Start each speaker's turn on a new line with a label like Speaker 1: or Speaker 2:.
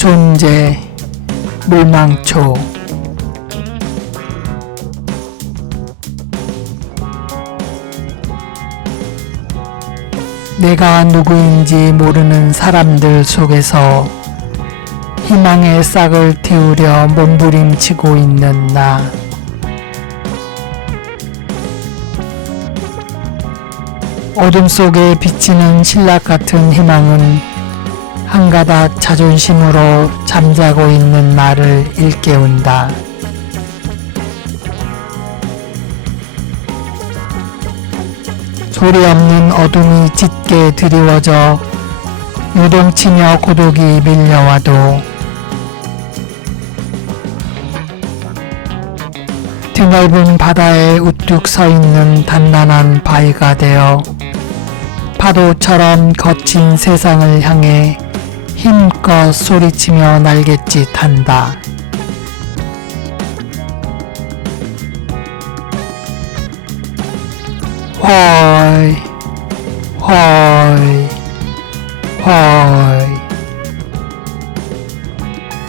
Speaker 1: 존재 물망초 내가 누구인지 모르는 사람들 속에서 희망의 싹을 틔우려 몸부림치고 있는 나. 어둠 속에 비치는 신락 같은 희망은 한 가닥 자존심으로 잠자고 있는 나를 일깨운다. 소리 없는 어둠이 짙게 드리워져 요동치며 고독이 밀려와도 드넓은 바다에 우뚝 서 있는 단단한 바위가 되어 파도처럼 거친 세상을 향해 힘껏 소리치며 날갯짓 한다. 헐, 헐, 헐.